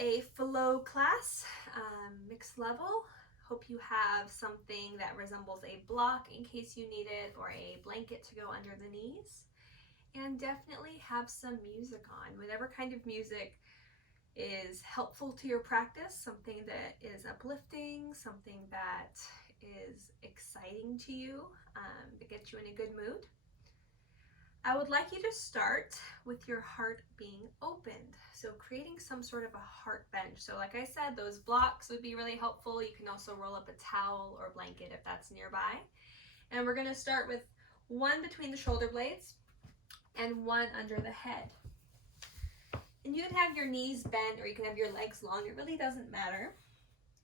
a flow class, mixed level. Hope you have something that resembles a block in case you need it, or a blanket to go under the knees. And definitely have some music on, whatever kind of music is helpful to your practice, something that is uplifting, something that is exciting to you, that gets you in a good mood. I would like you to start with your heart being opened. So creating some sort of a heart bench. So like I said, those blocks would be really helpful. You can also roll up a towel or blanket if that's nearby. And we're gonna start with one between the shoulder blades and one under the head. And you can have your knees bent or you can have your legs long, it really doesn't matter.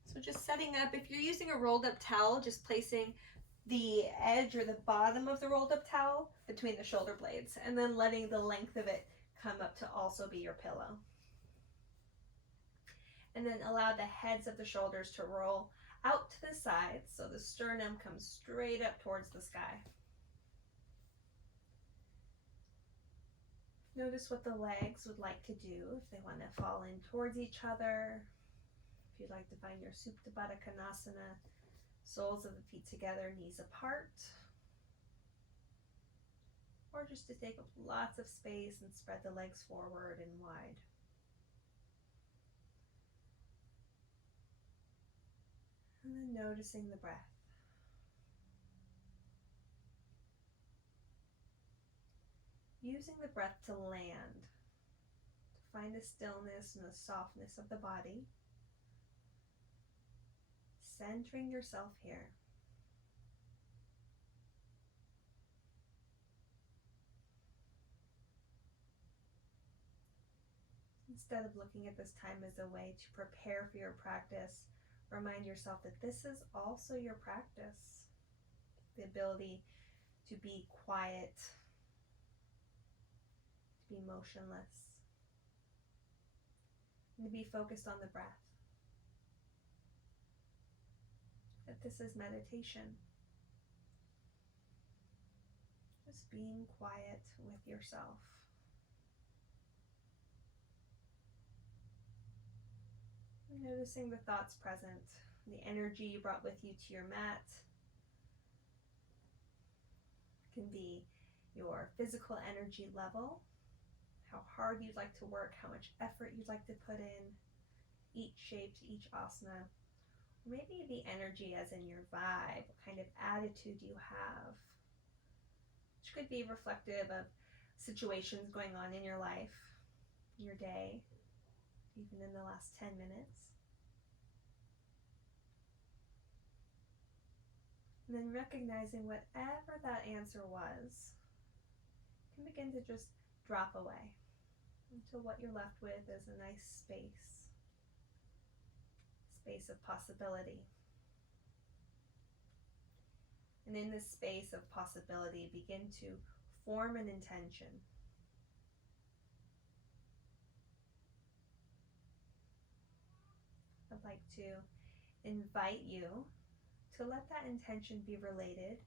So just setting up, if you're using a rolled up towel, just placing the edge or the bottom of the rolled up towel between the shoulder blades and then letting the length of it come up to also be your pillow. And then allow the heads of the shoulders to roll out to the sides so the sternum comes straight up towards the sky. Notice what the legs would like to do, if they want to fall in towards each other. If you'd like to find your Supta Baddha Konasana, soles of the feet together, knees apart. Or just to take up lots of space and spread the legs forward and wide. And then noticing the breath. Using the breath to land, to find the stillness and the softness of the body. Centering yourself here. Instead of looking at this time as a way to prepare for your practice, remind yourself that this is also your practice. The ability to be quiet, to be motionless, and to be focused on the breath. That this is meditation. Just being quiet with yourself. Noticing the thoughts present, the energy you brought with you to your mat. It can be your physical energy level, how hard you'd like to work, how much effort you'd like to put in, each shape to each asana. Or maybe the energy as in your vibe, what kind of attitude you have, which could be reflective of situations going on in your life, your day, even in the last 10 minutes. And then recognizing whatever that answer was, you can begin to just drop away until what you're left with is a nice space of possibility. And in this space of possibility, begin to form an intention. I'd like to invite you to let that intention be related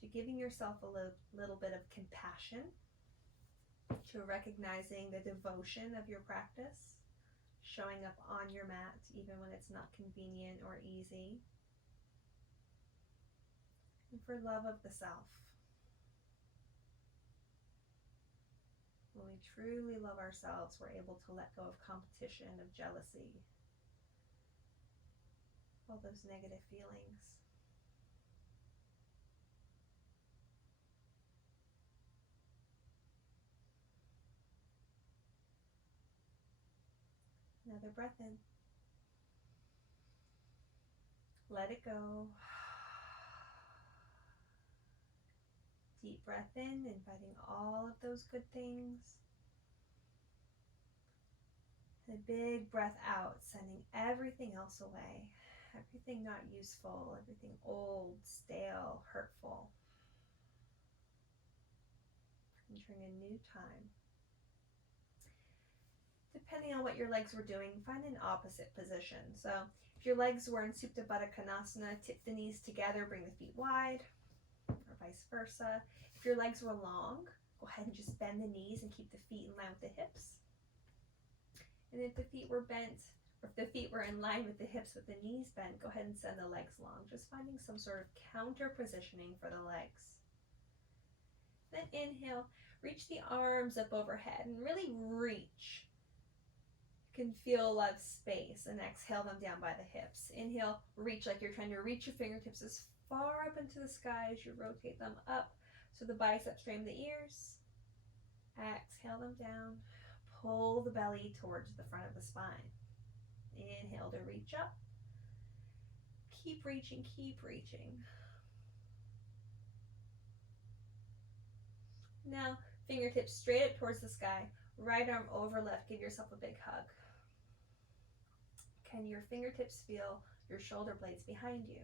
to giving yourself a little bit of compassion, to recognizing the devotion of your practice, showing up on your mat even when it's not convenient or easy, and for love of the self. When we truly love ourselves, we're able to let go of competition, of jealousy, all those negative feelings. Another breath in. Let it go. Deep breath in, inviting all of those good things. And a big breath out, sending everything else away. Everything not useful, everything old, stale, hurtful. Entering a new time. Depending on what your legs were doing, find an opposite position. So if your legs were in Supta Baddha Konasana, tip the knees together, bring the feet wide, or vice versa. If your legs were long, go ahead and just bend the knees and keep the feet in line with the hips. And if the feet were bent, if the feet were in line with the hips with the knees bent, go ahead and send the legs long, just finding some sort of counter positioning for the legs. Then inhale, reach the arms up overhead and really reach. You can feel a lot of space, and exhale them down by the hips. Inhale, reach like you're trying to reach your fingertips as far up into the sky as you rotate them up so the biceps frame the ears. Exhale them down. Pull the belly towards the front of the spine. Inhale to reach up. Keep reaching, keep reaching. Now, fingertips straight up towards the sky. Right arm over left. Give yourself a big hug. Can your fingertips feel your shoulder blades behind you?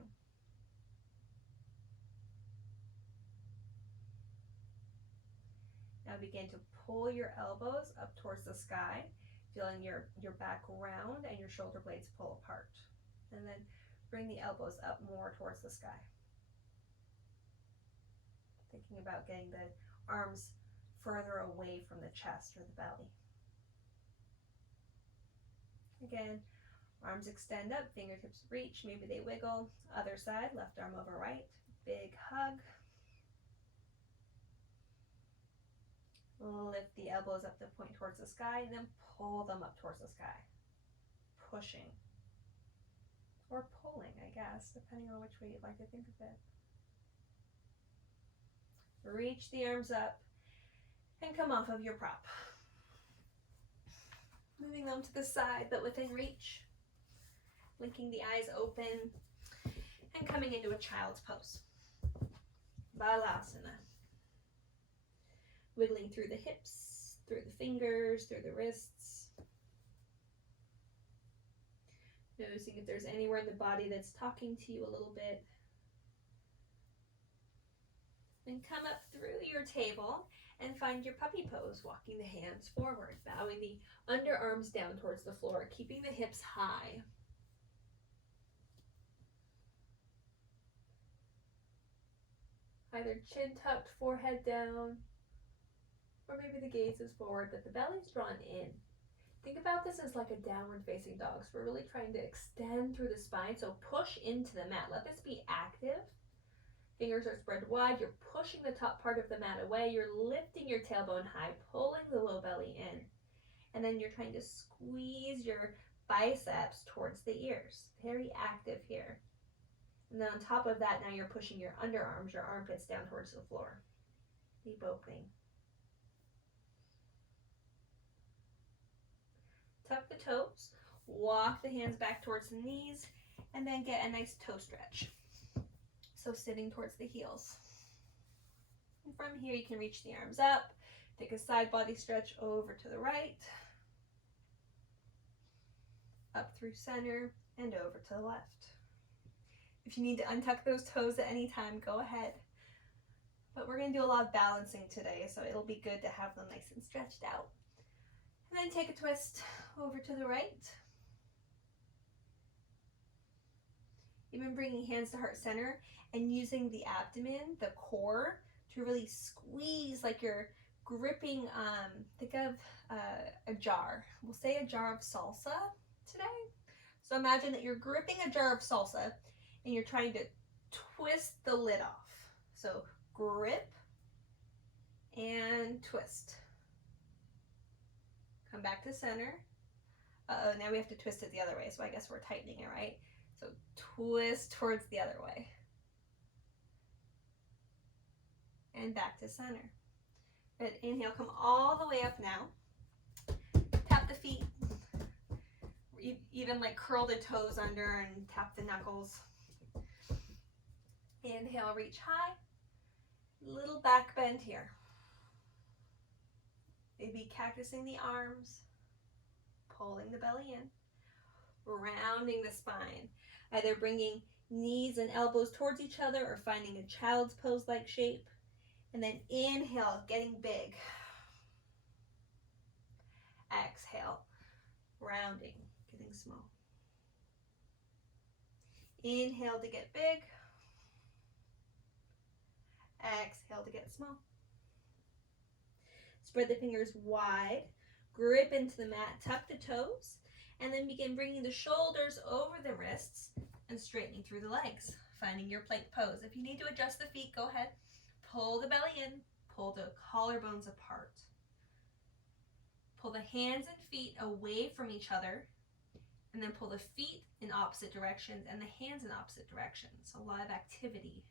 Now begin to pull your elbows up towards the sky, feeling your back round and your shoulder blades pull apart. And then bring the elbows up more towards the sky. Thinking about getting the arms further away from the chest or the belly. Again, arms extend up, fingertips reach, maybe they wiggle. Other side, left arm over right. Big hug. Lift the elbows up to point towards the sky and then pull them up towards the sky. Pushing. Or pulling, I guess, depending on which way you'd like to think of it. Reach the arms up and come off of your prop. Moving them to the side but within reach. Blinking the eyes open and coming into a child's pose. Balasana. Wiggling through the hips, through the fingers, through the wrists. Noticing if there's anywhere in the body that's talking to you a little bit. Then come up through your table and find your puppy pose, walking the hands forward, bowing the underarms down towards the floor, keeping the hips high. Either chin tucked, forehead down, or maybe the gaze is forward, but the belly's drawn in. Think about this as like a downward facing dog. So we're really trying to extend through the spine, so push into the mat. Let this be active. Fingers are spread wide. You're pushing the top part of the mat away. You're lifting your tailbone high, pulling the low belly in. And then you're trying to squeeze your biceps towards the ears. Very active here. And then on top of that, now you're pushing your underarms, your armpits down towards the floor. Deep opening. Tuck the toes, walk the hands back towards the knees, and then get a nice toe stretch. So sitting towards the heels. And from here you can reach the arms up, take a side body stretch over to the right, up through center, and over to the left. If you need to untuck those toes at any time, go ahead. But we're going to do a lot of balancing today, so it'll be good to have them nice and stretched out. And then take a twist over to the right. Even bringing hands to heart center and using the abdomen, the core, to really squeeze like you're gripping, think of a jar. We'll say a jar of salsa today. So imagine that you're gripping a jar of salsa and you're trying to twist the lid off. So grip and twist. Come back to center. Uh-oh, now we have to twist it the other way, so I guess we're tightening it, right? So twist towards the other way. And back to center. Good, inhale, come all the way up now. Tap the feet. Even like curl the toes under and tap the knuckles. Inhale, reach high. Little back bend here. Maybe cactusing the arms, pulling the belly in, rounding the spine, either bringing knees and elbows towards each other or finding a child's pose-like shape. And then inhale, getting big. Exhale, rounding, getting small. Inhale to get big. Exhale to get small. Spread the fingers wide, grip into the mat, tuck the toes, And then begin bringing the shoulders over the wrists and straightening through the legs, finding your plank pose. If you need to adjust the feet, go ahead. Pull the belly in, pull the collarbones apart. Pull the hands and feet away from each other, and then pull the feet in opposite directions and the hands in opposite directions. A lot of activity.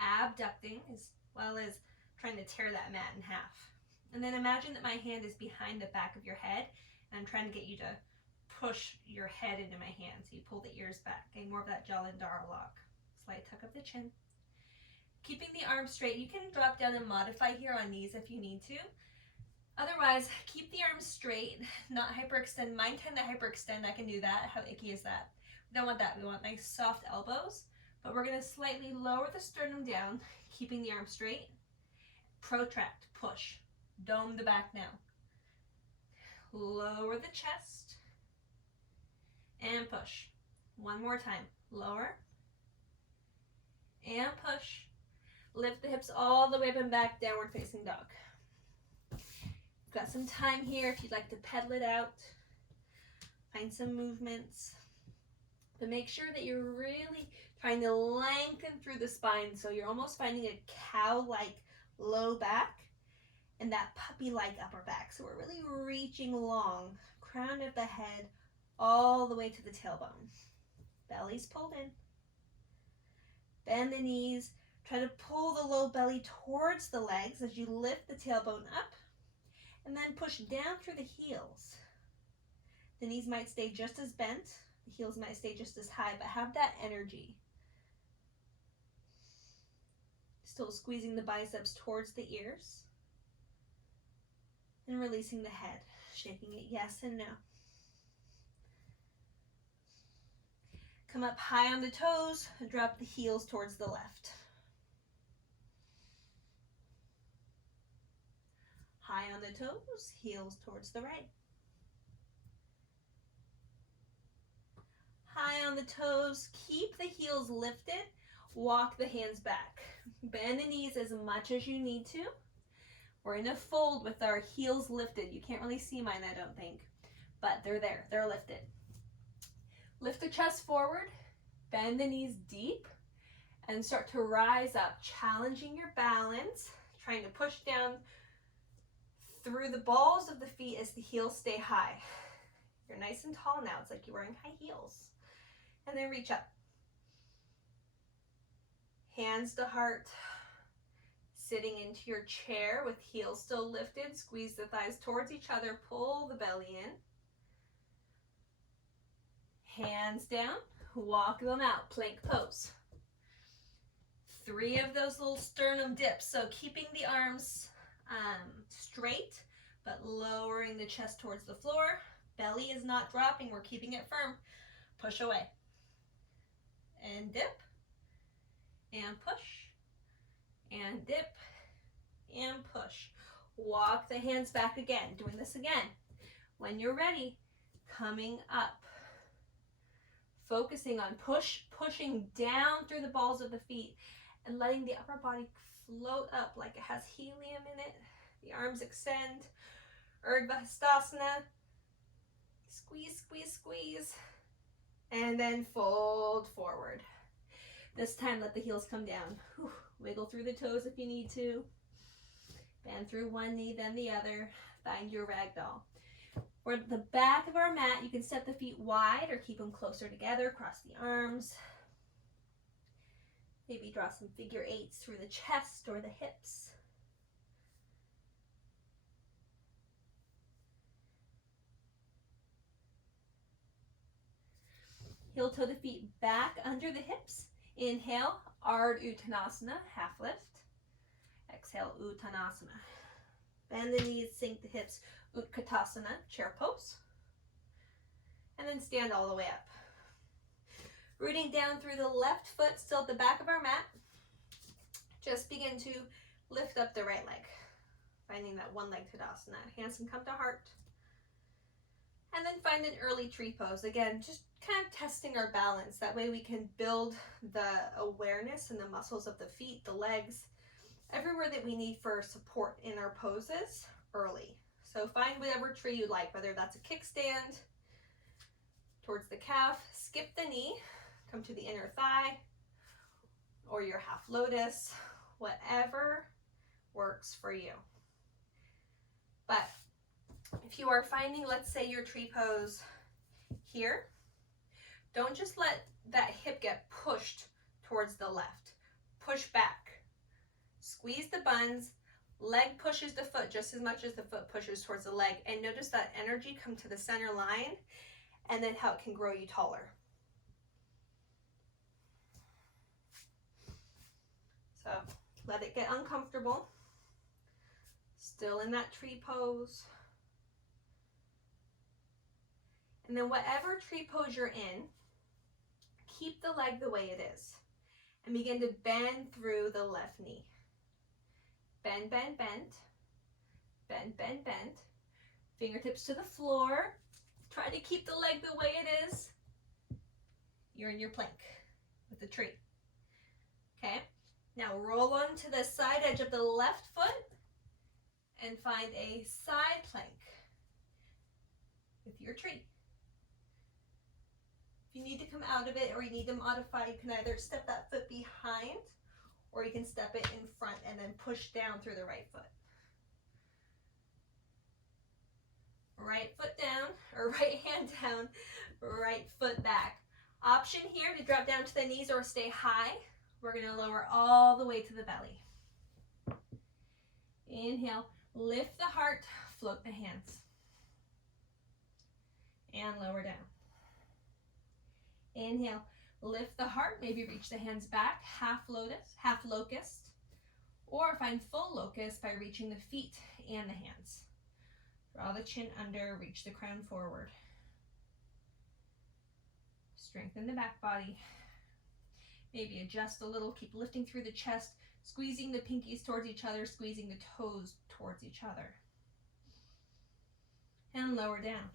Abducting as well as trying to tear that mat in half. And then imagine that my hand is behind the back of your head, and I'm trying to get you to push your head into my hand. So you pull the ears back, getting more of that Jalandhara lock. Slight tuck of the chin. Keeping the arms straight. You can drop down and modify here on knees if you need to. Otherwise, keep the arms straight, not hyperextend. Mine tend to hyperextend. I can do that. How icky is that? We don't want that. We want nice soft elbows, but we're going to slightly lower the sternum down, keeping the arms straight. Protract, push. Dome the back now. Lower the chest and push. One more time. Lower and push. Lift the hips all the way up and back, downward facing dog. Got some time here if you'd like to pedal it out. Find some movements. But make sure that you're really trying to lengthen through the spine, so you're almost finding a cow-like low back and that puppy-like upper back. So we're really reaching long, crown of the head all the way to the tailbone. Belly's pulled in. Bend the knees. Try to pull the low belly towards the legs as you lift the tailbone up, and then push down through the heels. The knees might stay just as bent, the heels might stay just as high, but have that energy. Still squeezing the biceps towards the ears, and releasing the head, shaking it yes and no. Come up high on the toes, drop the heels towards the left. High on the toes, heels towards the right. High on the toes, keep the heels lifted, walk the hands back. Bend the knees as much as you need to. We're in a fold with our heels lifted. You can't really see mine, I don't think, but they're there, they're lifted. Lift the chest forward, bend the knees deep, and start to rise up, challenging your balance, trying to push down through the balls of the feet as the heels stay high. You're nice and tall now. It's like you're wearing high heels. And then reach up. Hands to heart. Sitting into your chair with heels still lifted. Squeeze the thighs towards each other. Pull the belly in. Hands down. Walk them out. Plank pose. 3 of those little sternum dips. So keeping the arms straight, but lowering the chest towards the floor. Belly is not dropping, we're keeping it firm. Push away. And dip. And push. And dip. And push. Walk the hands back again. Doing this again. When you're ready, coming up. Focusing on pushing down through the balls of the feet and letting the upper body float up like it has helium in it. The arms extend. Urdhva Hastasana. Squeeze, squeeze, squeeze. And then fold forward. This time let the heels come down. Whew. Wiggle through the toes if you need to. Bend through one knee, then the other. Find your ragdoll. We're at the back of our mat. You can step the feet wide or keep them closer together. Cross the arms. Maybe draw some figure 8s through the chest or the hips. Heel toe the feet back under the hips. Inhale, Ardha Uttanasana, half lift. Exhale, Uttanasana. Bend the knees, sink the hips, Utkatasana, chair pose. And then stand all the way up. Rooting down through the left foot, still at the back of our mat. Just begin to lift up the right leg. Finding that one-leg Tadasana. Hands can come to heart. And then find an early tree pose. Again, just kind of testing our balance. That way we can build the awareness in the muscles of the feet, the legs, everywhere that we need for support in our poses early. So find whatever tree you like, whether that's a kickstand, calf, skip the knee, come to the inner thigh or your half lotus, whatever works for you. But if you are finding, let's say your tree pose here, don't just let that hip get pushed towards the left. Push back. Squeeze the buns. Leg pushes the foot just as much as the foot pushes towards the leg. And notice that energy come to the center line and then how it can grow you taller. So let it get uncomfortable. Still in that tree pose. And then whatever tree pose you're in, keep the leg the way it is. And begin to bend through the left knee. Bend, bend, bend. Bend, bend, bend. Fingertips to the floor. Try to keep the leg the way it is. You're in your plank with the tree. Okay? Now roll onto the side edge of the left foot and find a side plank with your tree. If you need to come out of it or you need to modify, you can either step that foot behind or you can step it in front and then push down through the right foot. Right foot down, or right hand down, right foot back. Option here to drop down to the knees or stay high. We're going to lower all the way to the belly. Inhale, lift the heart, float the hands. And lower down. Inhale, lift the heart, maybe reach the hands back, half lotus, half locust, or find full locust by reaching the feet and the hands. Draw the chin under, reach the crown forward. Strengthen the back body. Maybe adjust a little, keep lifting through the chest, squeezing the pinkies towards each other, squeezing the toes towards each other. And lower down.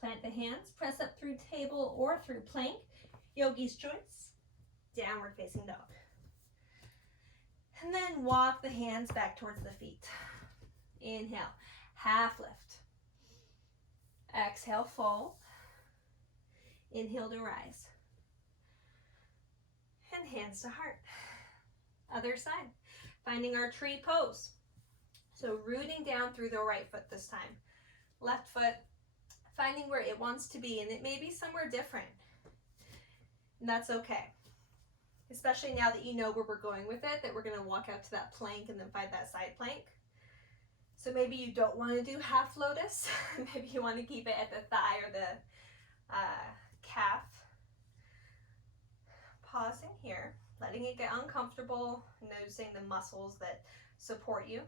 Plant the hands, press up through table or through plank. Yogi's choice, downward facing dog. And then walk the hands back towards the feet. Inhale, half lift. Exhale, fold. Inhale to rise. And hands to heart. Other side, finding our tree pose. So rooting down through the right foot this time. Left foot, finding where it wants to be, and it may be somewhere different. And that's okay. Especially now that you know where we're going with it, that we're going to walk out to that plank and then find that side plank. So maybe you don't want to do half lotus. Maybe you want to keep it at the thigh or the calf. Pausing here, letting it get uncomfortable, noticing the muscles that support you.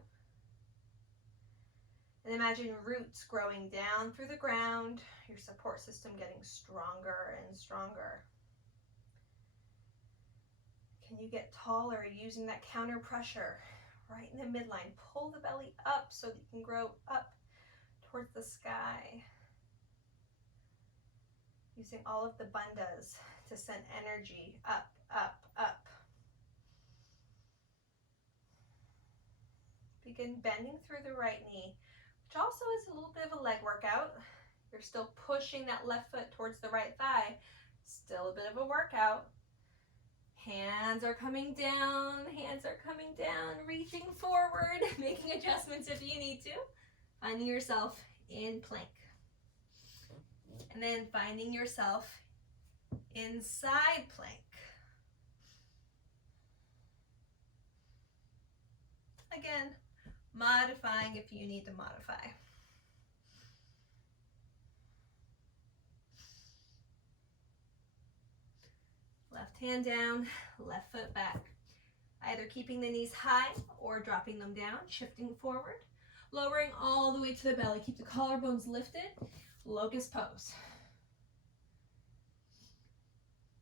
And imagine roots growing down through the ground, your support system getting stronger and stronger. Can you get taller using that counter pressure right in the midline? Pull the belly up so that you can grow up towards the sky. Using all of the bandhas to send energy up, up, up. Begin bending through the right knee, which also is a little bit of a leg workout. You're still pushing that left foot towards the right thigh. Still a bit of a workout. Hands are coming down, reaching forward, making adjustments if you need to. Finding yourself in plank. And then finding yourself in side plank. Again, modifying if you need to modify. Left hand down, left foot back. Either keeping the knees high or dropping them down, shifting forward. Lowering all the way to the belly. Keep the collarbones lifted. Locust pose.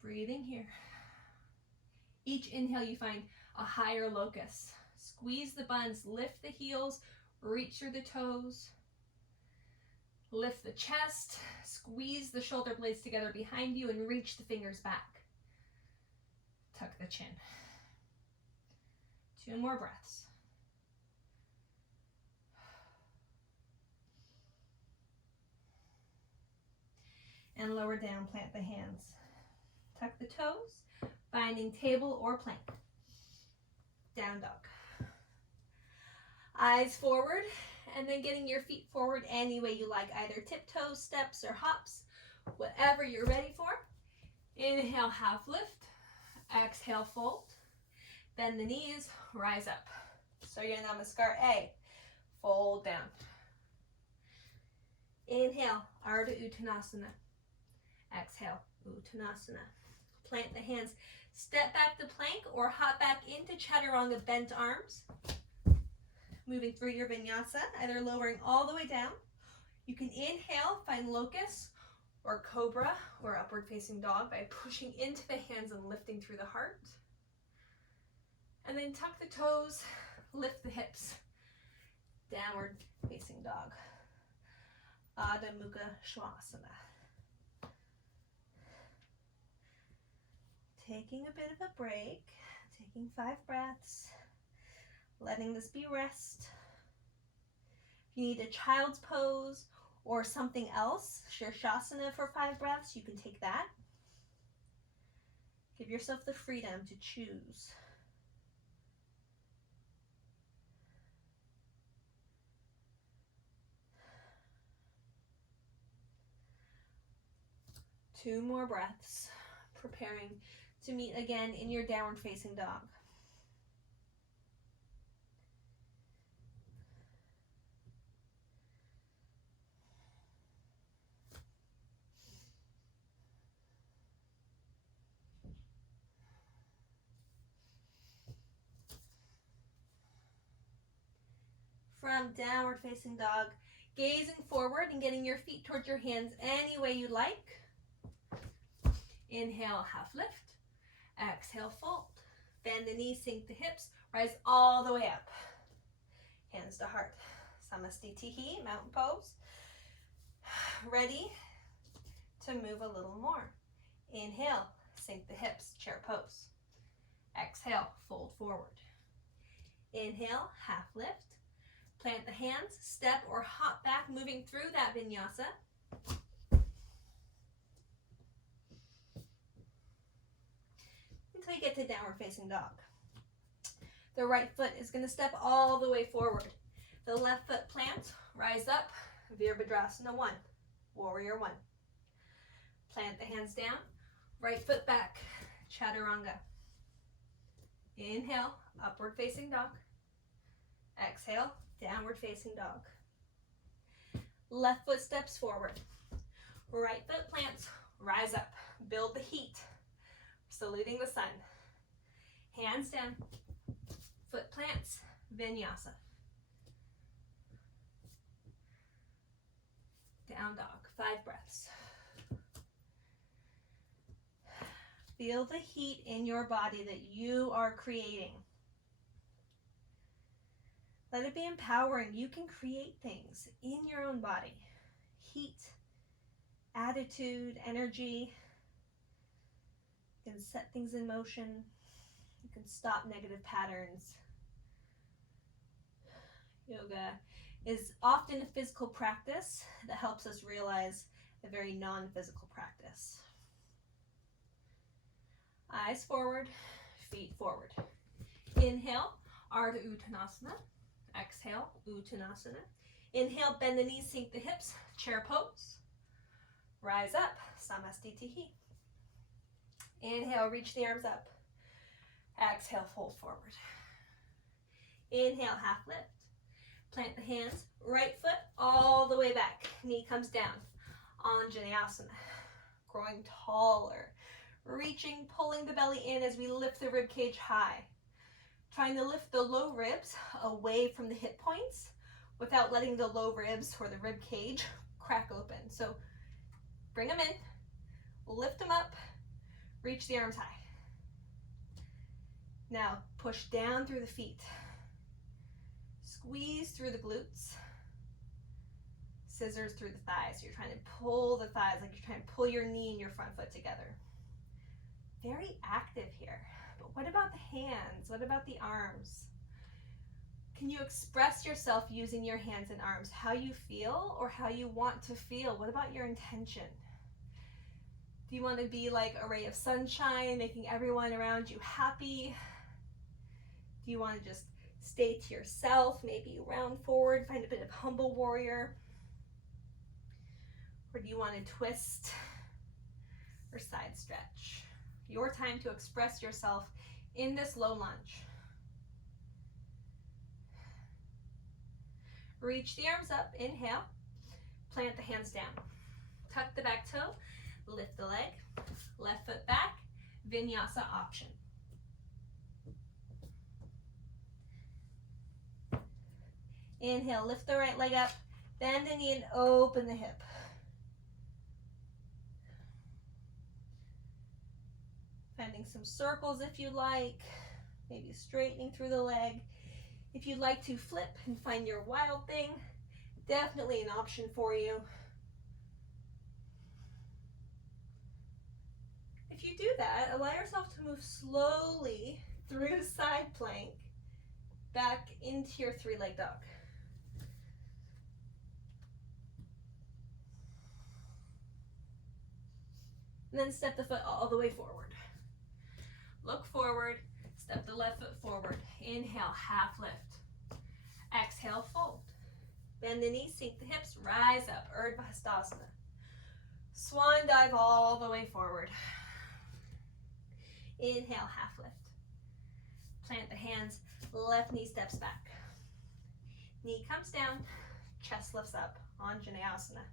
Breathing here. Each inhale you find a higher locust. Squeeze the buns, lift the heels, reach through the toes. Lift the chest, squeeze the shoulder blades together behind you and reach the fingers back. Tuck the chin. 2 more breaths. and lower down, plant the hands. Tuck the toes, finding table or plank. Down dog. Eyes forward, and then getting your feet forward any way you like, either tiptoes, steps, or hops, whatever you're ready for. Inhale, half lift. Exhale, fold. Bend the knees, rise up. Surya Namaskar A. Fold down. Inhale, Ardha Uttanasana. Exhale, Uttanasana. Plant the hands. Step back to plank or hop back into Chaturanga, bent arms. Moving through your vinyasa, either lowering all the way down. You can inhale, find locust or cobra or upward facing dog by pushing into the hands and lifting through the heart. And then tuck the toes, lift the hips. Downward facing dog. Adho Mukha Svanasana. Taking a bit of a break, taking 5 breaths, letting this be rest. If you need a child's pose or something else, Shirshasana for 5 breaths, you can take that. Give yourself the freedom to choose. Two more breaths, preparing to meet again in your downward facing dog. From downward facing dog, gazing forward and getting your feet towards your hands any way you like. Inhale, half lift. Exhale, fold. Bend the knees, sink the hips, rise all the way up. Hands to heart. Samastitihi, mountain pose. Ready to move a little more. Inhale, sink the hips, chair pose. Exhale, fold forward. Inhale, half lift. Plant the hands, step or hop back, moving through that vinyasa. Until you get to downward facing dog. The right foot is going to step all the way forward. The left foot plants, rise up, Virabhadrasana 1, Warrior 1. Plant the hands down, right foot back, Chaturanga. Inhale, upward facing dog. Exhale, downward facing dog. Left foot steps forward. Right foot plants, rise up, build the heat. Saluting the sun. Hands down, foot plants, vinyasa. Down dog, 5 breaths. Feel the heat in your body that you are creating. Let it be empowering. You can create things in your own body. Heat, attitude, energy. You can set things in motion. You can stop negative patterns. Yoga is often a physical practice that helps us realize a very non-physical practice. Eyes forward, feet forward. Inhale, Ardha Uttanasana. Exhale, Uttanasana. Inhale, bend the knees, sink the hips, chair pose. Rise up, Samastitihi. Inhale, reach the arms up. Exhale, fold forward. Inhale, half lift. Plant the hands, right foot all the way back. Knee comes down. Anjaneyasana. Growing taller. Reaching, pulling the belly in as we lift the rib cage high. Trying to lift the low ribs away from the hip points without letting the low ribs or the rib cage crack open. So bring them in, lift them up, reach the arms high. Now push down through the feet. Squeeze through the glutes. Scissors through the thighs. So you're trying to pull the thighs like you're trying to pull your knee and your front foot together. Very active here. But what about the hands? What about the arms? Can you express yourself using your hands and arms? How you feel or how you want to feel? What about your intention? Do you want to be like a ray of sunshine, making everyone around you happy? Do you want to just stay to yourself, maybe round forward, find a bit of humble warrior? Or do you want to twist or side stretch? Your time to express yourself in this low lunge. Reach the arms up, inhale, plant the hands down. Tuck the back toe, lift the leg, left foot back, vinyasa option. Inhale, lift the right leg up, bend the knee and open the hip. Finding some circles if you like, maybe straightening through the leg. If you'd like to flip and find your wild thing, definitely an option for you. If you do that, allow yourself to move slowly through side plank back into your three-leg dog. And then step the foot all the way forward. Look forward, step the left foot forward. Inhale, half lift. Exhale, fold. Bend the knees, sink the hips, rise up, Urdhva Hastasana. Swan dive all the way forward. Inhale, half lift. Plant the hands, left knee steps back. Knee comes down, chest lifts up, Anjaneyasana.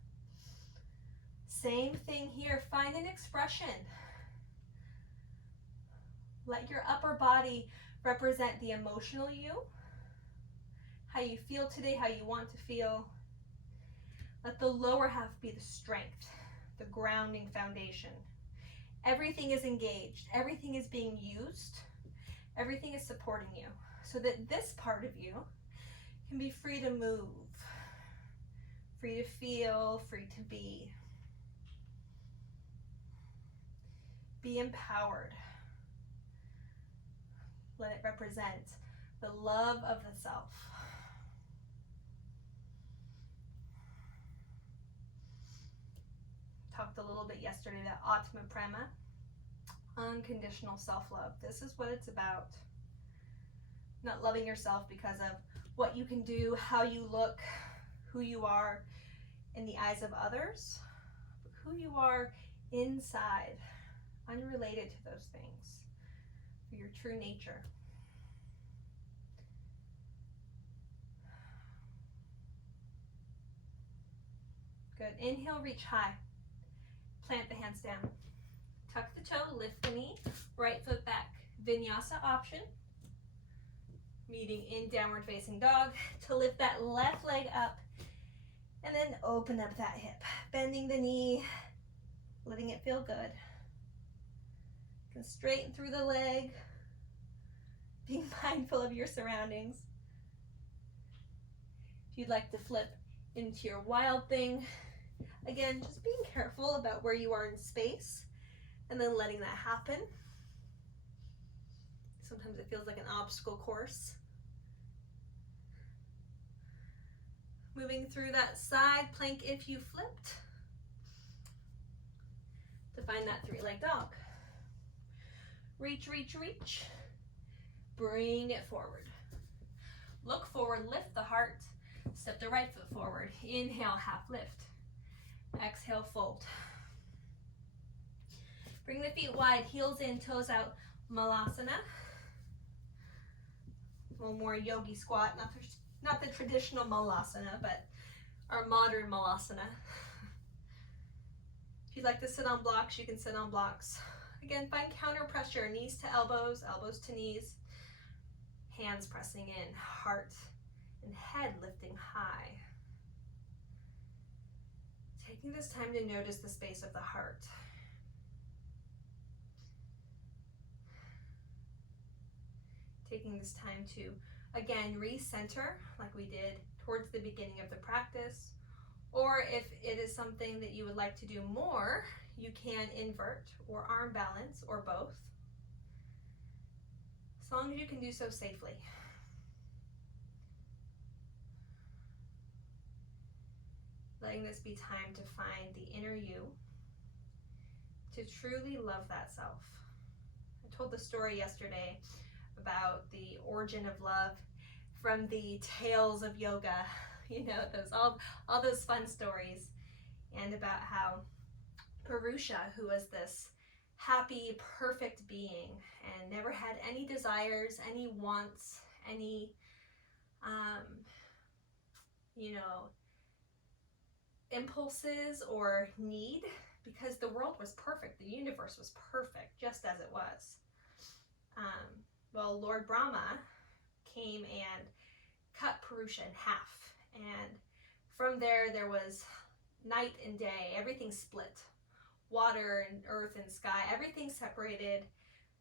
Same thing here, find an expression. Let your upper body represent the emotional you, how you feel today, how you want to feel. Let the lower half be the strength, the grounding foundation. Everything is engaged, everything is being used, everything is supporting you, so that this part of you can be free to move, free to feel, free to be. Be empowered. Let it represent the love of the self. Talked a little bit yesterday about Atma Prema, unconditional self-love. This is what it's about. Not loving yourself because of what you can do, how you look, who you are in the eyes of others, but who you are inside, unrelated to those things, for your true nature. Good. Inhale, reach high. Plant the hands down. Tuck the toe, lift the knee, right foot back. Vinyasa option. Meeting in downward facing dog to lift that left leg up and then open up that hip. Bending the knee, letting it feel good. You can straighten through the leg, being mindful of your surroundings. If you'd like to flip into your wild thing, again, just being careful about where you are in space and then letting that happen. Sometimes it feels like an obstacle course. Moving through that side plank if you flipped to find that three-leg dog. Reach, reach, reach. Bring it forward. Look forward, lift the heart. Step the right foot forward. Inhale, half lift. Exhale, fold. Bring the feet wide, heels in, toes out, Malasana. A little more yogi squat, not the traditional Malasana, but our modern Malasana. If you'd like to sit on blocks, you can sit on blocks. Again, find counter pressure, knees to elbows, elbows to knees, hands pressing in, heart and head lifting high. Taking this time to notice the space of the heart. Taking this time to, again, recenter like we did towards the beginning of the practice. Or if it is something that you would like to do more, you can invert or arm balance or both. As long as you can do so safely. Letting this be time to find the inner you, to truly love that self. I told the story yesterday about the origin of love from the tales of yoga, you know, those all those fun stories, and about how Purusha, who was this happy, perfect being and never had any desires, any wants, any you know, impulses or need, because the world was perfect, the universe was perfect just as it was. Well, Lord Brahma came and cut Purusha in half, and from there was night and day, everything split. Water and earth and sky, everything separated.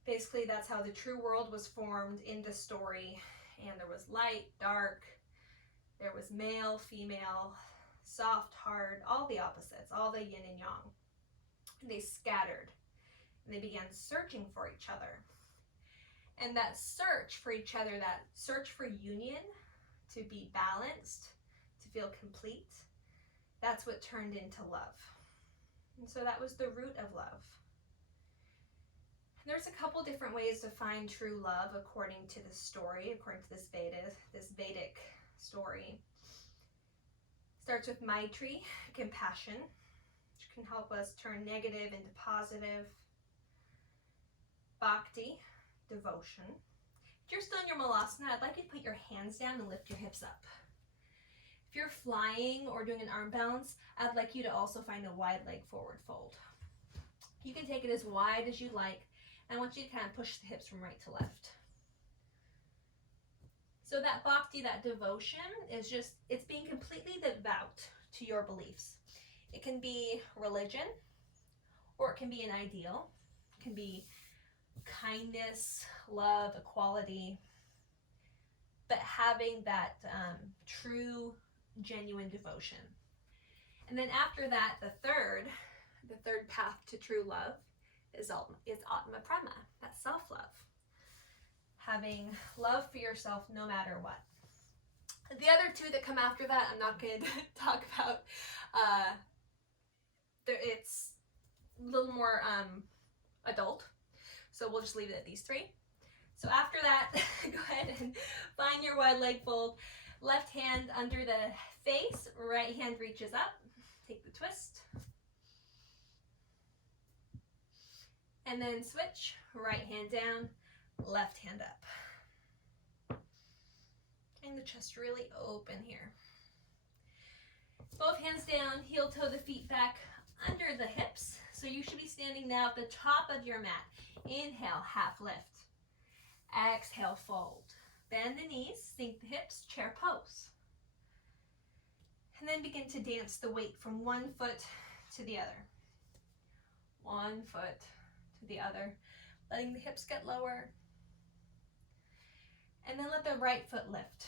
Basically, that's how the true world was formed in the story. And there was light, dark, there was male, female, soft, hard, all the opposites, all the yin and yang. And they scattered and they began searching for each other. And that search for each other, that search for union, to be balanced, to feel complete, that's what turned into love. And so that was the root of love. And there's a couple different ways to find true love according to this story, according to this Vedic story. Starts with Maitri, compassion, which can help us turn negative into positive. Bhakti, devotion. If you're still in your Malasana, I'd like you to put your hands down and lift your hips up. If you're flying or doing an arm balance, I'd like you to also find a wide leg forward fold. You can take it as wide as you like, and I want you to kind of push the hips from right to left. So that bhakti, that devotion, is just, it's being completely devout to your beliefs. It can be religion, or it can be an ideal. It can be kindness, love, equality, but having that true, genuine devotion. And then after that, the third path to true love is Atma Prema, that's self-love. Having love for yourself no matter what. The other two that come after that, I'm not going to talk about. It's a little more adult, so we'll just leave it at these three. So after that, go ahead and find your wide leg fold. Left hand under the face, right hand reaches up. Take the twist. And then switch, right hand down, left hand up. Getting the chest really open here. Both hands down, heel toe the feet back under the hips. So you should be standing now at the top of your mat. Inhale, half lift. Exhale, fold. Bend the knees, sink the hips, chair pose. And then begin to dance the weight from one foot to the other. One foot to the other, letting the hips get lower. And then let the right foot lift.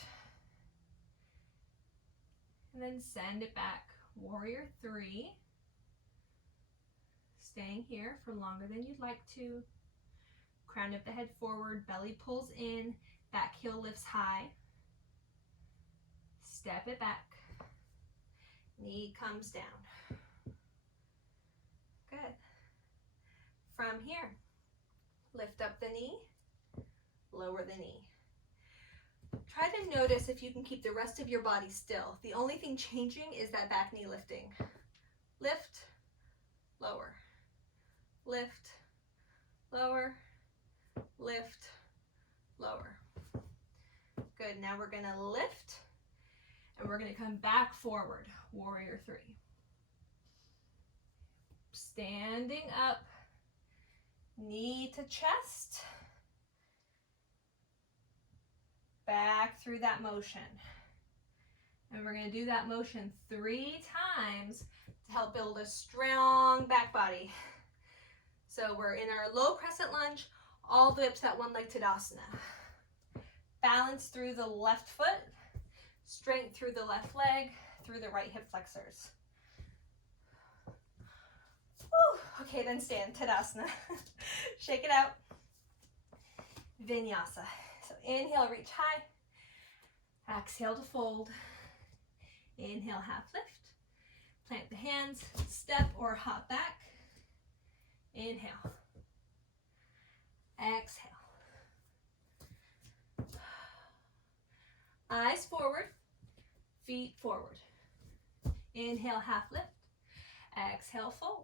And then send it back. Warrior 3. Staying here for longer than you'd like to. Crown of the head forward, belly pulls in, back heel lifts high. Step it back. Knee comes down. Good. From here, lift up the knee, lower the knee. Try to notice if you can keep the rest of your body still. The only thing changing is that back knee lifting. Lift, lower. Lift, lower. Lift, lower. Good. Now we're going to lift and we're going to come back forward. Warrior 3. Standing up, knee to chest. Back through that motion. And we're going to do that motion 3 times to help build a strong back body. So we're in our low crescent lunge, all the way up to that one leg Tadasana. Balance through the left foot, strength through the left leg, through the right hip flexors. Woo. Okay, then stand, Tadasana. Shake it out. Vinyasa. So inhale, reach high. Exhale to fold. Inhale, half lift. Plant the hands, step or hop back. Inhale. Exhale. Eyes forward, feet forward. Inhale, half lift. Exhale, fold.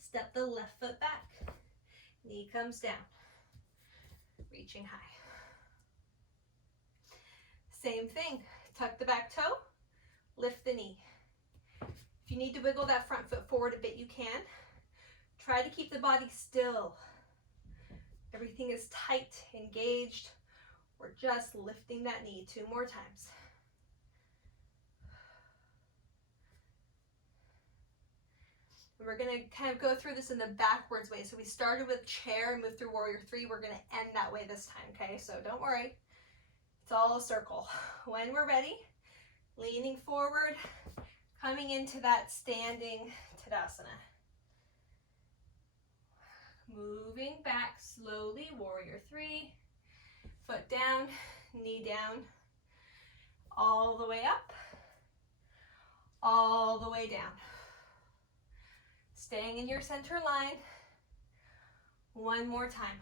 Step the left foot back. Knee comes down. Reaching high. Same thing. Tuck the back toe. Lift the knee. If you need to wiggle that front foot forward a bit, you can. Try to keep the body still. Everything is tight, engaged. We're just lifting that knee 2 more times. We're going to kind of go through this in the backwards way. So we started with chair and moved through warrior 3. We're going to end that way this time, okay? So don't worry. It's all a circle. When we're ready, leaning forward, coming into that standing Tadasana. Moving back slowly, warrior 3. Foot down, knee down. All the way up. All the way down. Staying in your center line. One more time.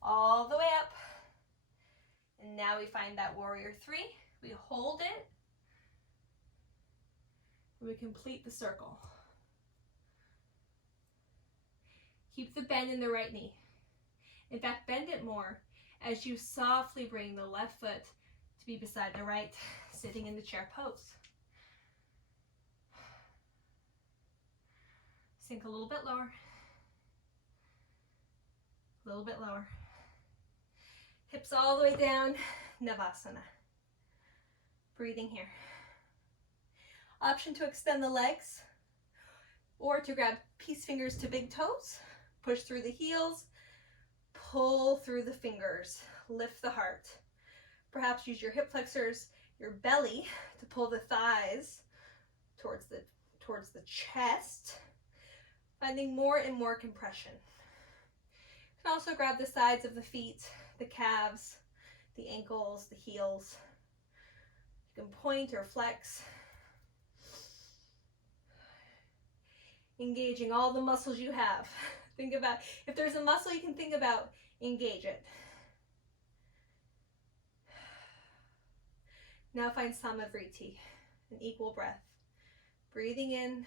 All the way up. And now we find that warrior 3. We hold it. And we complete the circle. Keep the bend in the right knee. In fact, bend it more as you softly bring the left foot to be beside the right, sitting in the chair pose. Sink a little bit lower. A little bit lower. Hips all the way down, Navasana. Breathing here. Option to extend the legs or to grab peace fingers to big toes. Push through the heels, pull through the fingers, lift the heart. Perhaps use your hip flexors, your belly to pull the thighs towards the chest, finding more and more compression. You can also grab the sides of the feet, the calves, the ankles, the heels. You can point or flex. Engaging all the muscles you have. Think about, if there's a muscle you can think about, engage it. Now find Samavriti, an equal breath. Breathing in,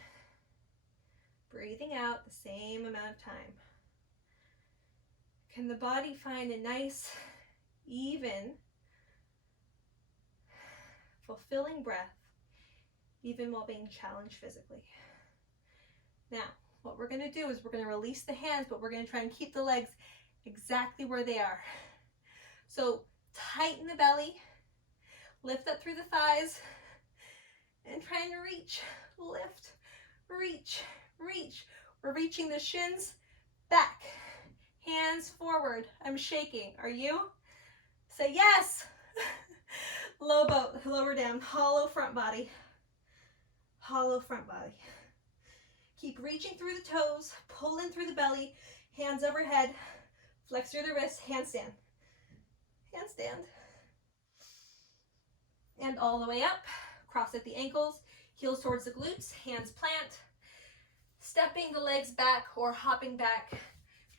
breathing out the same amount of time. Can the body find a nice, even, fulfilling breath, even while being challenged physically? Now, what we're going to do is we're going to release the hands, but we're going to try and keep the legs exactly where they are. So tighten the belly, lift up through the thighs, and try and reach, lift, reach, reach. We're reaching the shins back, hands forward. I'm shaking. Are you? Say yes. Low boat, lower down, hollow front body, hollow front body. Keep reaching through the toes, pull in through the belly, hands overhead, flex through the wrists, handstand. Handstand. And all the way up, cross at the ankles, heels towards the glutes, hands plant, stepping the legs back or hopping back,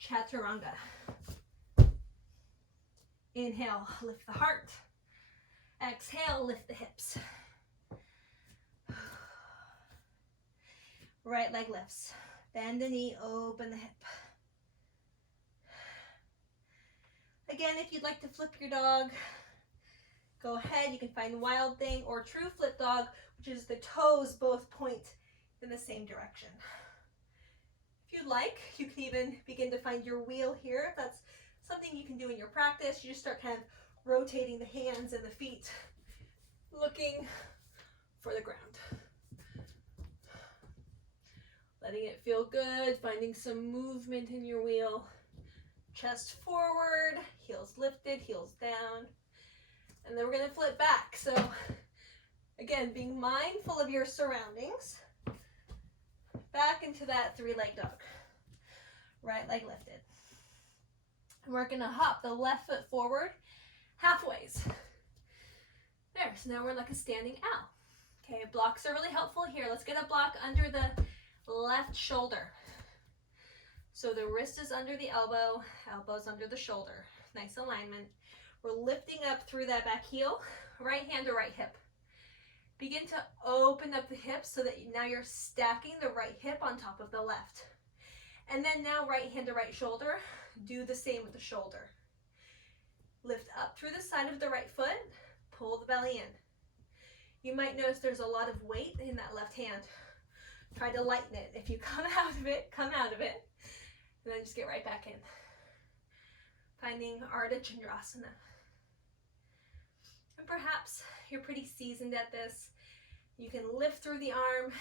chaturanga. Inhale, lift the heart. Exhale, lift the hips. Right leg lifts. Bend the knee, open the hip. Again, if you'd like to flip your dog, go ahead. You can find Wild Thing or True Flip Dog, which is the toes both point in the same direction. If you'd like, you can even begin to find your wheel here. If that's something you can do in your practice, you just start kind of rotating the hands and the feet, looking for the ground. Letting it feel good, finding some movement in your wheel. Chest forward, heels lifted, heels down. And then we're going to flip back. So again, being mindful of your surroundings. Back into that 3-leg dog. Right leg lifted. And we're going to hop the left foot forward halfways. There, so now we're like a standing owl. Okay, blocks are really helpful here. Let's get a block under the left shoulder. So the wrist is under the elbow, elbow's under the shoulder. Nice alignment. We're lifting up through that back heel, right hand to right hip. Begin to open up the hips so that now you're stacking the right hip on top of the left. And then now right hand to right shoulder, do the same with the shoulder. Lift up through the side of the right foot, pull the belly in. You might notice there's a lot of weight in that left hand. Try to lighten it. If you come out of it, come out of it. And then just get right back in. Finding Ardha Chandrasana. And perhaps you're pretty seasoned at this. You can lift through the arm.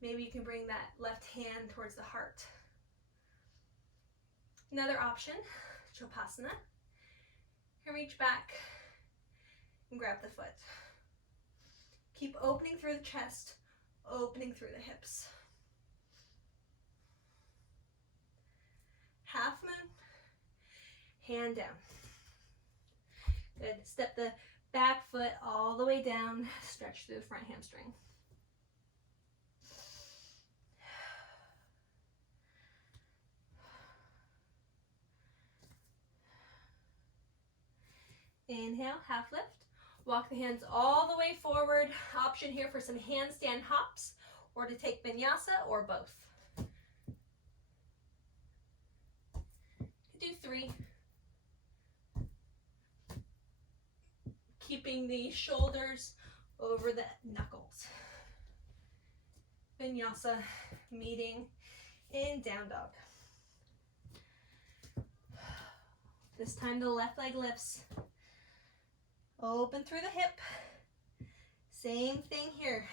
Maybe you can bring that left hand towards the heart. Another option, Shavasana. And reach back and grab the foot. Keep opening through the chest, opening through the hips. Half moon, hand down. Good. Step the back foot all the way down, stretch through the front hamstring. Inhale, half lift. Walk the hands all the way forward. Option here for some handstand hops or to take vinyasa or both. Do 3. Keeping the shoulders over the knuckles. Vinyasa meeting in down dog. This time the left leg lifts. Open through the hip. Same thing here.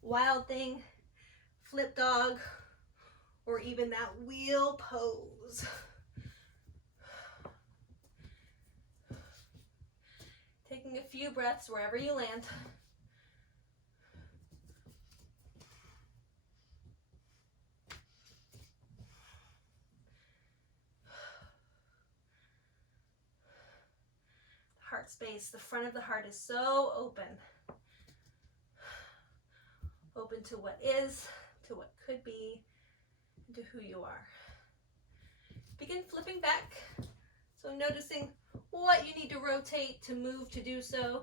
Wild thing, flip dog, or even that wheel pose. Taking a few breaths wherever you land. Heart space, the front of the heart is so open. Open to what is, to what could be, and to who you are. Begin flipping back. So noticing what you need to rotate to move to do so.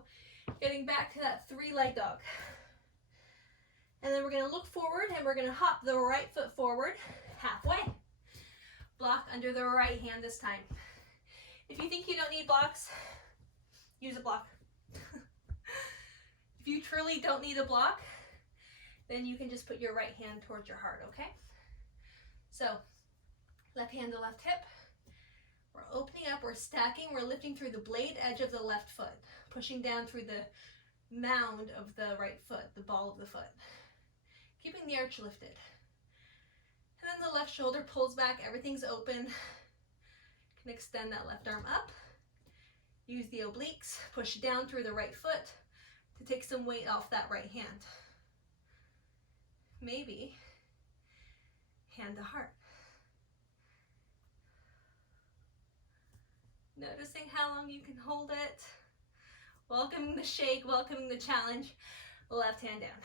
Getting back to that 3-leg dog. And then we're going to look forward and we're going to hop the right foot forward halfway. Block under the right hand this time. If you think you don't need blocks, use a block. If you truly don't need a block, then you can just put your right hand towards your heart, okay? So, left hand to left hip. We're opening up, we're stacking, we're lifting through the blade edge of the left foot, pushing down through the mound of the right foot, the ball of the foot. Keeping the arch lifted. And then the left shoulder pulls back, everything's open. You can extend that left arm up. Use the obliques, push down through the right foot to take some weight off that right hand. Maybe hand to heart. Noticing how long you can hold it. Welcoming the shake, welcoming the challenge. Left hand down.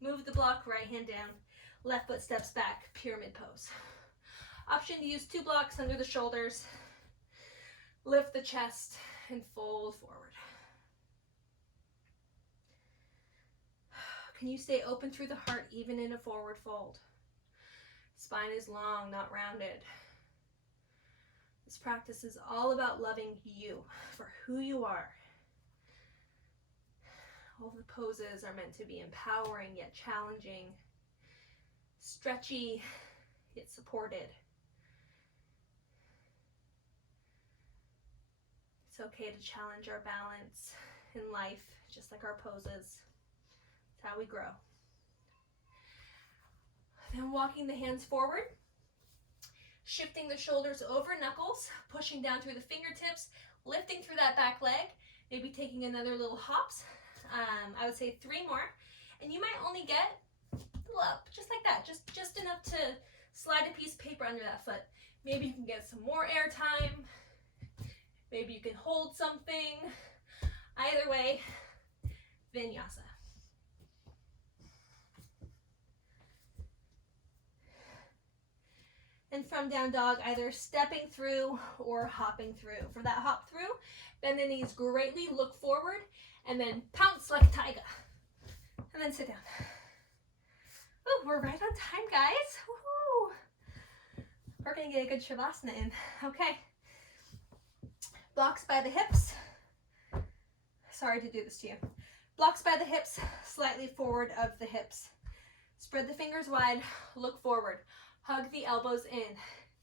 Move the block, right hand down. Left foot steps back, pyramid pose. Option to use 2 blocks under the shoulders. Lift the chest and fold forward. Can you stay open through the heart even in a forward fold? Spine is long, not rounded. This practice is all about loving you for who you are. All the poses are meant to be empowering yet challenging, stretchy yet supported. It's okay to challenge our balance in life, just like our poses. It's how we grow. Then walking the hands forward, shifting the shoulders over knuckles, pushing down through the fingertips, lifting through that back leg, maybe taking another little hops. I would say 3 more, and you might only get up just like that, just enough to slide a piece of paper under that foot. Maybe you can get some more air time. Maybe you can hold something. Either way, vinyasa. And from down dog, either stepping through or hopping through. For that hop through, bend the knees greatly, look forward, and then pounce like a tiger. And then sit down. Oh, we're right on time, guys. Woohoo! We're gonna get a good Shavasana in. Okay. Blocks by the hips. Sorry to do this to you. Blocks by the hips, slightly forward of the hips. Spread the fingers wide, look forward. Hug the elbows in.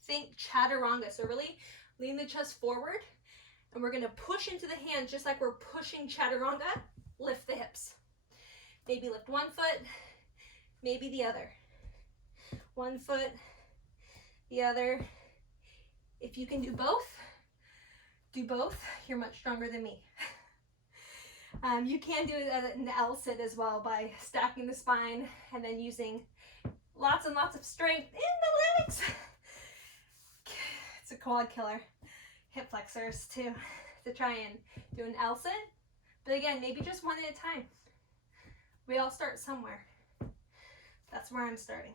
Think chaturanga. So really lean the chest forward, and we're gonna push into the hands just like we're pushing chaturanga. Lift the hips. Maybe lift one foot, maybe the other. One foot, the other. If you can do both, do both. You're much stronger than me. You can do an L-sit as well by stacking the spine and then using lots and lots of strength in the legs. It's a quad killer. Hip flexors to try and do an L-sit. But again, maybe just one at a time. We all start somewhere. That's where I'm starting.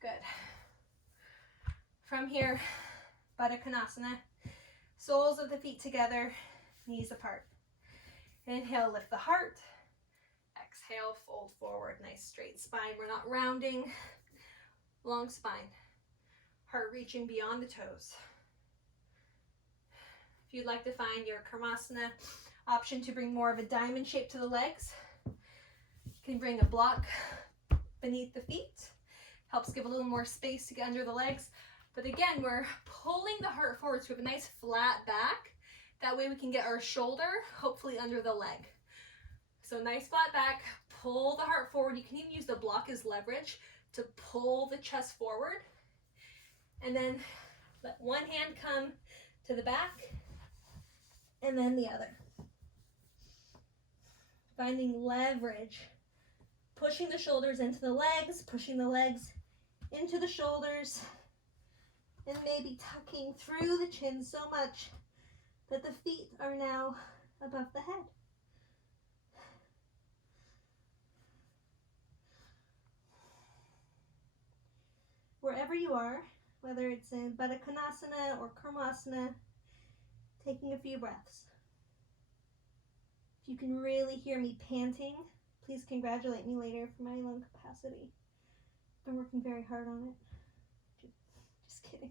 Good. From here, Baddha Konasana. Soles of the feet together, knees apart. Inhale, lift the heart. Exhale, fold forward. Nice straight spine. We're not rounding. Long spine. Heart reaching beyond the toes. If you'd like to find your Karmasana option to bring more of a diamond shape to the legs, you can bring a block beneath the feet. Helps give a little more space to get under the legs. But again, we're pulling the heart forward so we have a nice flat back. That way we can get our shoulder hopefully under the leg. So nice flat back, pull the heart forward. You can even use the block as leverage to pull the chest forward. And then let one hand come to the back and then the other. Finding leverage, pushing the shoulders into the legs, pushing the legs into the shoulders, and maybe tucking through the chin so much that the feet are now above the head. Wherever you are, whether it's in Baddha Konasana or Karmasana, taking a few breaths. If you can really hear me panting, please congratulate me later for my lung capacity. I've been working very hard on it. Just kidding.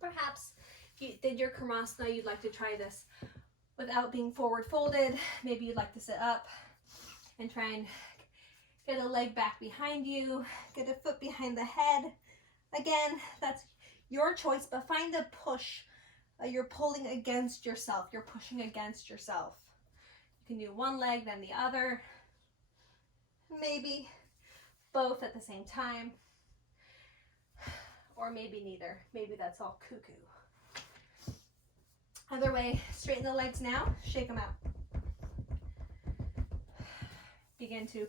Perhaps if you did your Karmasana, you'd like to try this without being forward folded. Maybe you'd like to sit up and try and get a leg back behind you, get a foot behind the head. Again, that's your choice, but find a push. You're pulling against yourself. You're pushing against yourself. You can do one leg, then the other. Maybe both at the same time. Or maybe neither. Maybe that's all cuckoo. Other way, straighten the legs now, shake them out. Begin to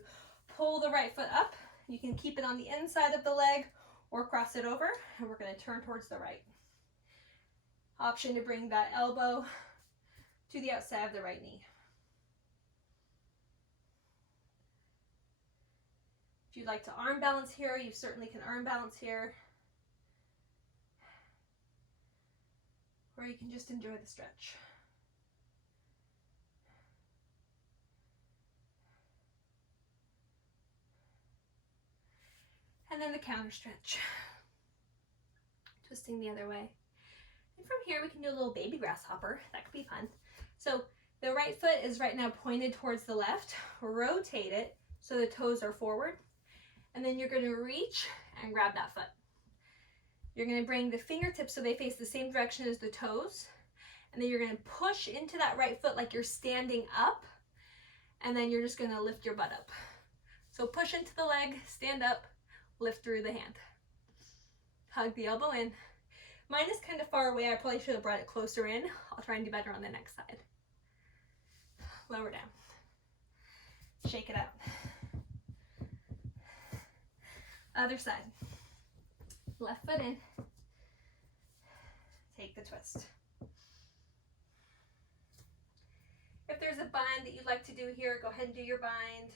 pull the right foot up. You can keep it on the inside of the leg or cross it over, and we're going to turn towards the right. Option to bring that elbow to the outside of the right knee. If you'd like to arm balance here, you certainly can arm balance here. Or you can just enjoy the stretch. And then the counter stretch. Twisting the other way. And from here we can do a little baby grasshopper. That could be fun. So the right foot is right now pointed towards the left. Rotate it so the toes are forward. And then you're going to reach and grab that foot. You're going to bring the fingertips so they face the same direction as the toes. And then you're going to push into that right foot like you're standing up. And then you're just going to lift your butt up. So push into the leg, stand up, lift through the hand. Hug the elbow in. Mine is kind of far away. I probably should have brought it closer in. I'll try and do better on the next side. Lower down. Shake it out. Other side. Left foot in. Take the twist. If there's a bind that you'd like to do here, go ahead and do your bind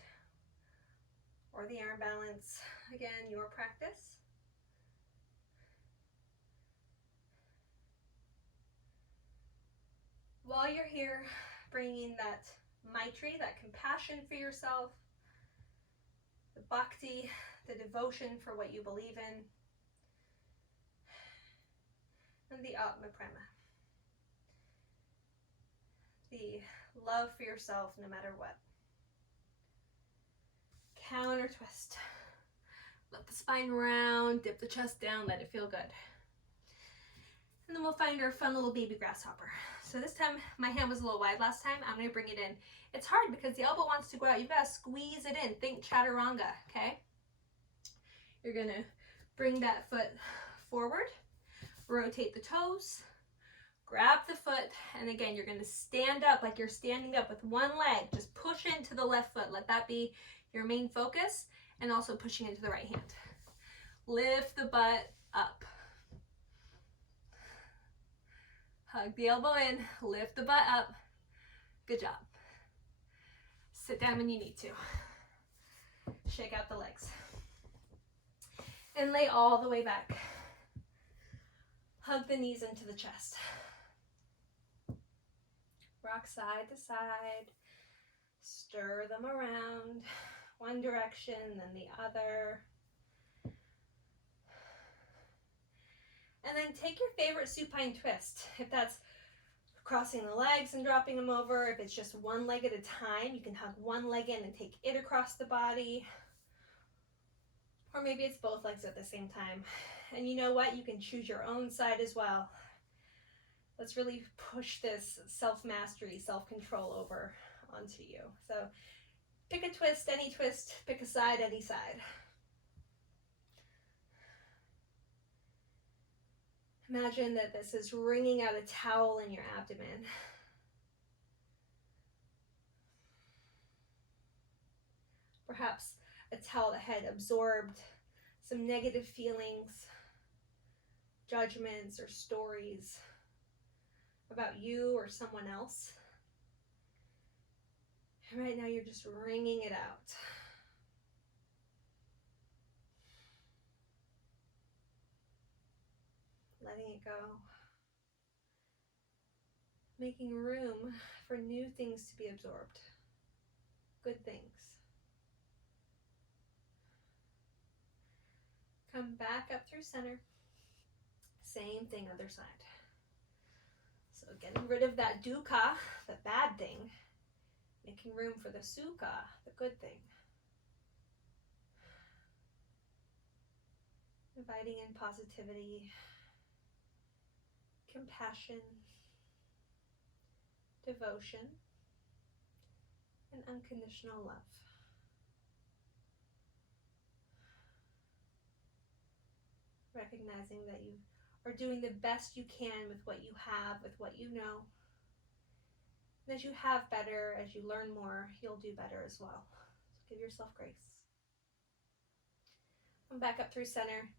or the arm balance. Again, your practice. While you're here, bringing that Maitri, that compassion for yourself, the bhakti, the devotion for what you believe in, and the Atma Prema, the love for yourself no matter what. Counter twist. Let the spine round, dip the chest down, let it feel good. And then we'll find our fun little baby grasshopper. So this time, my hand was a little wide last time. I'm gonna bring it in. It's hard because the elbow wants to go out. You've gotta squeeze it in. Think chaturanga, okay? You're gonna bring that foot forward, rotate the toes, grab the foot, and again, you're gonna stand up like you're standing up with one leg. Just push into the left foot. Let that be your main focus, and also pushing into the right hand. Lift the butt up. Hug the elbow in, lift the butt up. Good job. Sit down when you need to. Shake out the legs. And lay all the way back. Hug the knees into the chest. Rock side to side. Stir them around. One direction, then the other. And then take your favorite supine twist. If that's crossing the legs and dropping them over, if it's just one leg at a time, you can hug one leg in and take it across the body. Or maybe it's both legs at the same time. And you know what? You can choose your own side as well. Let's really push this self-mastery, self-control over onto you. So pick a twist, any twist, pick a side, any side. Imagine that this is wringing out a towel in your abdomen. Perhaps a towel that had absorbed some negative feelings, judgments, or stories about you or someone else. And right now you're just wringing it out. Letting it go. Making room for new things to be absorbed. Good things. Come back up through center. Same thing, other side. So getting rid of that dukkha, the bad thing. Making room for the sukha, the good thing. Inviting in positivity, compassion, devotion, and unconditional love. Recognizing that you are doing the best you can with what you have, with what you know. And as you have better, as you learn more, you'll do better as well. So give yourself grace. Come back up through center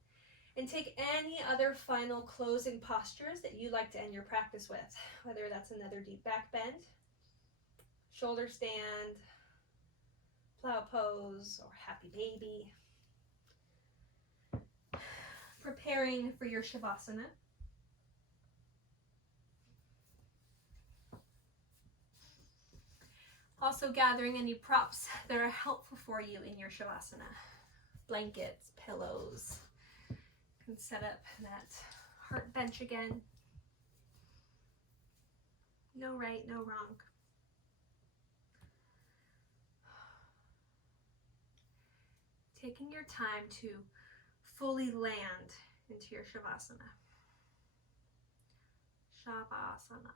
and take any other final closing postures that you like to end your practice with, whether that's another deep back bend, shoulder stand, plow pose, or happy baby. Preparing for your Shavasana. Also gathering any props that are helpful for you in your Shavasana. Blankets, pillows. You can set up that heart bench again. No right, no wrong. Taking your time to fully land into your Shavasana. Shavasana.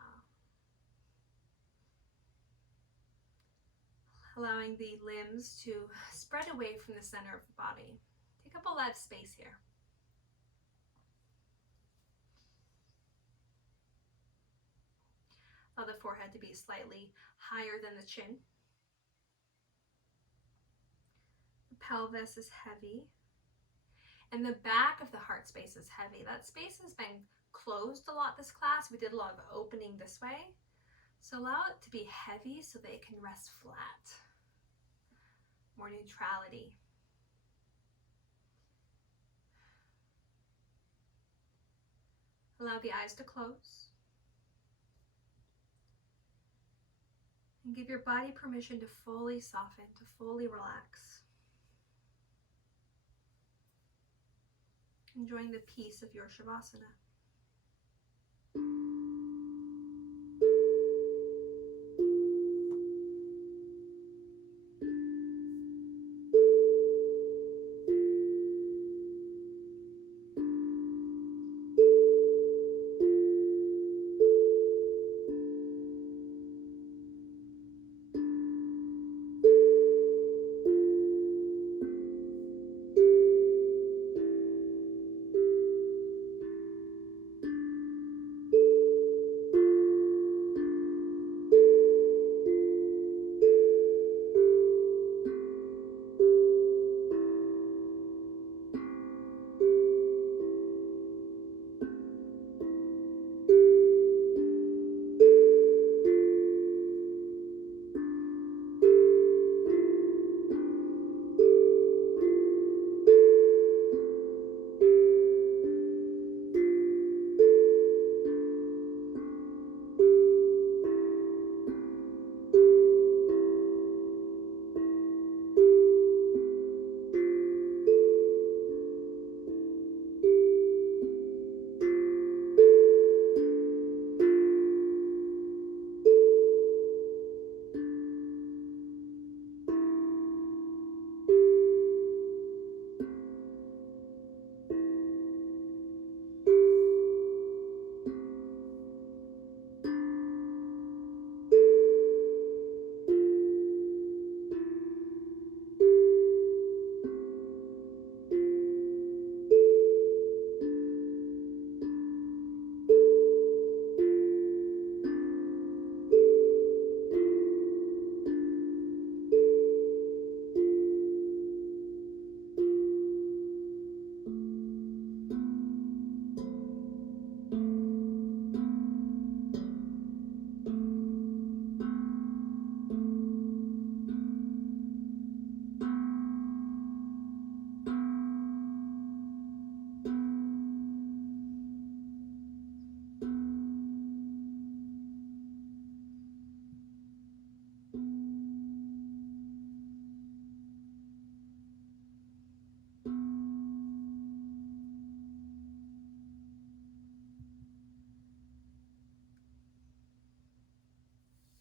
Allowing the limbs to spread away from the center of the body. Take up a lot of space here. Allow the forehead to be slightly higher than the chin. The pelvis is heavy. And the back of the heart space is heavy. That space has been closed a lot this class. We did a lot of opening this way. So allow it to be heavy so that it can rest flat. More neutrality. Allow the eyes to close. And give your body permission to fully soften, to fully relax. Enjoying the peace of your Shavasana.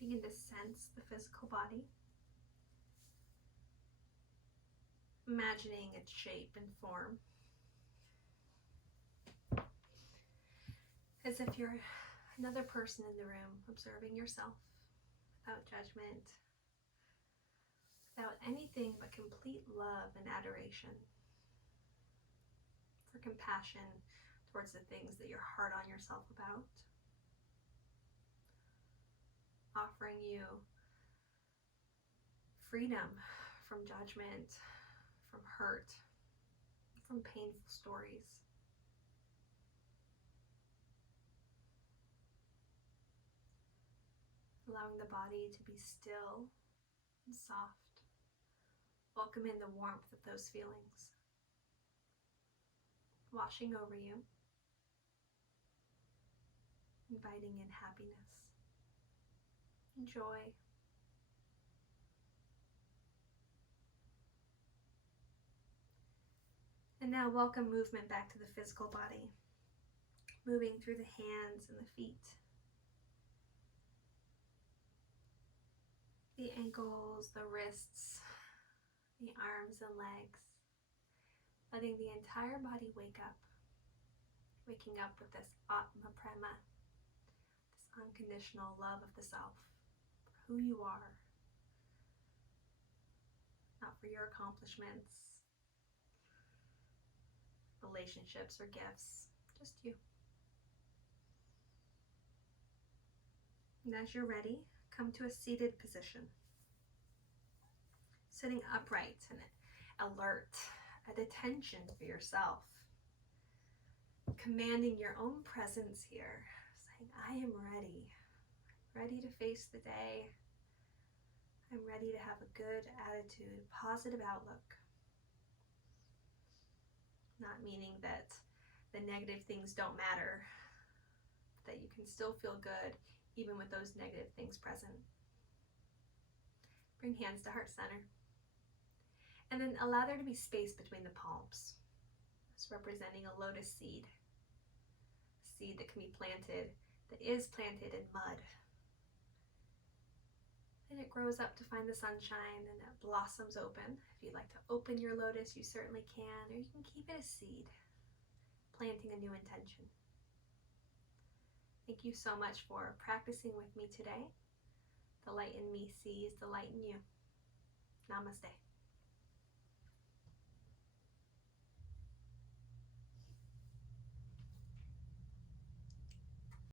Begin to sense the physical body, imagining its shape and form, as if you're another person in the room, observing yourself without judgment, without anything but complete love and adoration, for compassion towards the things that you're hard on yourself about, offering you freedom from judgment, from hurt, from painful stories. Allowing the body to be still and soft, welcoming the warmth of those feelings, washing over you, inviting in happiness and joy. And now welcome movement back to the physical body, moving through the hands and the feet, the ankles, the wrists, the arms and legs, letting the entire body wake up, waking up with this Atma Prema, this unconditional love of the self, for who you are, not for your accomplishments, relationships, or gifts, just you. And as you're ready, come to a seated position, sitting upright and alert, at attention for yourself, commanding your own presence here, saying, I am ready. ready to face the day. I'm ready to have a good attitude, positive outlook. Not meaning that the negative things don't matter, that you can still feel good even with those negative things present. Bring hands to heart center. And then allow there to be space between the palms. It's representing a lotus seed. A seed that can be planted, that is planted in mud. And it grows up to find the sunshine and it blossoms open. If you'd like to open your lotus, you certainly can, or you can keep it a seed, planting a new intention. Thank you so much for practicing with me today. The light in me sees the light in you. Namaste.